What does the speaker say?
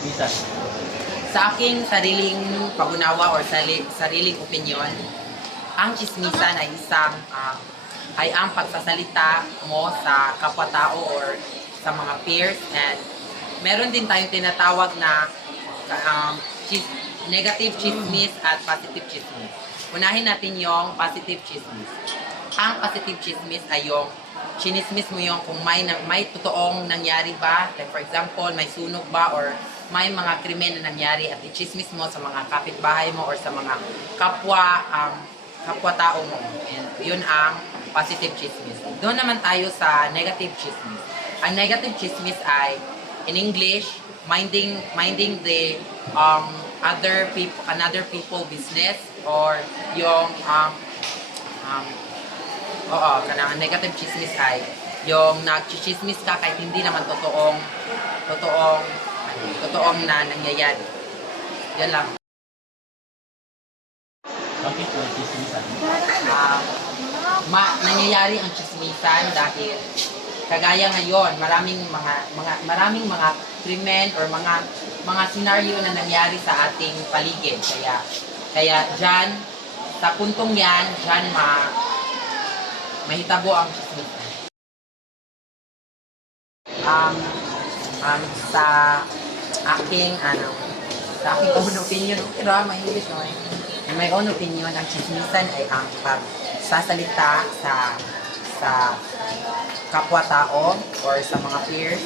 Minsan. Sa aking sariling pag-unawa or sariling opinion, ang chismisan ay ang pagsasalita mo sa kapwa-tao or sa mga peers, and meron din tayong tinatawag na um, negative chismis at positive chismis. Unahin natin yung positive chismis. Ang positive chismis ay yung chinismis mo yung kung may totoong nangyari ba, like for example, may sunog ba or may mga krimen na nangyari at i-chismis mo sa mga kapitbahay mo or sa mga kapwa-tao mo. And yun ang positive chismis. Doon naman tayo sa negative chismis. Ang negative chismis ay, in English, minding the another people business, or yung kanang negative chismis ay yung nagchichismis ka kahit hindi naman totoong na nangyayari. Yan lang. Bakit po chismisan? Nangyayari ang chismisan dahil kagaya ngayon, maraming mga krimen or mga senaryo na nangyari sa ating paligid. Kaya diyan sa puntong yan, diyan mahitabo ang chismisan. Sa aking own opinion, pero may English no. In my own opinion, ang chismisan ay ang pagsasalita sa kapwa-tao or sa mga peers